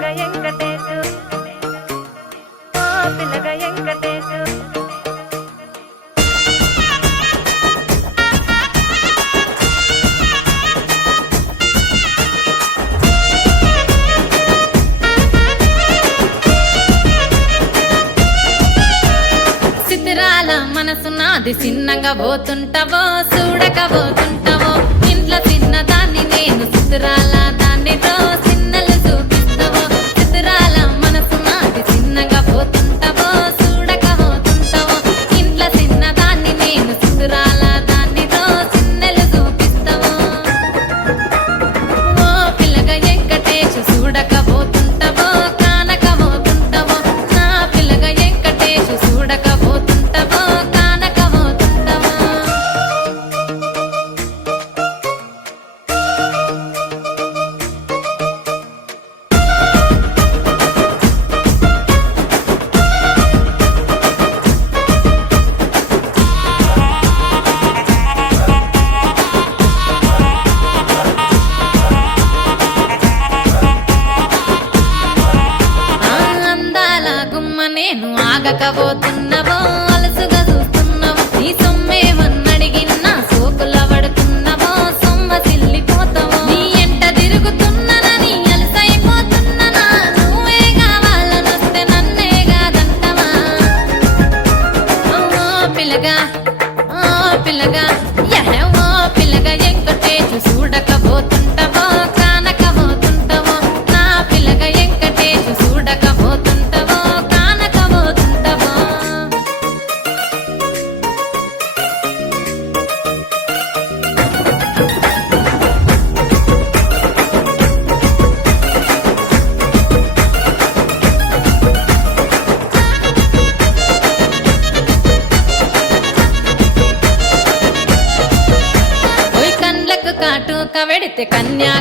పిల్లగా వెంకటేశు ఓ పిల్లగా వెంకటేశు సిద్ధిరాల మనసు నాది చిన్నగా పోతుంటావో చూడక పోతుంటావో ఇంట్లో చిన్నదాన్ని నేను సిద్ధిరాల దానితో చిన్నలు చూపిస్తావో సిద్ధిరాల మనసు నాది చిన్నగా పోతుంటావో చూడక పోతుంటావో ఇంట్లో చిన్నదాన్ని నేను సిద్ధిరాల దానితో చిన్నలు చూపిస్తావో ఓ పిల్లగా వెంకటేశు చూడక పోతుంటావో కానక పోతుంటావో నా పిల్లగా వెంకటేశు చూడక పోతుంటావో కానక పోతుంటావో అందాల గుమ్మ నేను ఆగకపోతున్నావో అలసుగా చూస్తున్నావో నీ సొమ్మేమన్నడిగిన్నా సోకుల పడుతున్నావో సొమ్మ సిల్లిపోతావో నీ ఎంట తిరుగుతున్నానని అలసైపోతున్నానా నువ్వే కావాలనొస్తే నన్నే కాదంటవా ఓ పిల్లగా ఓ పిల్లగా ఓ పిల్లగా వెంకటేశు చూడకపోతుంటావో కానకపోతుంటావో నా పిల్లగా వెంకటేశు చూడకపోతుంటావో కానకపోతుంటావో ఓయ్ కండ్లకు కాటుక వెడితే కన్యా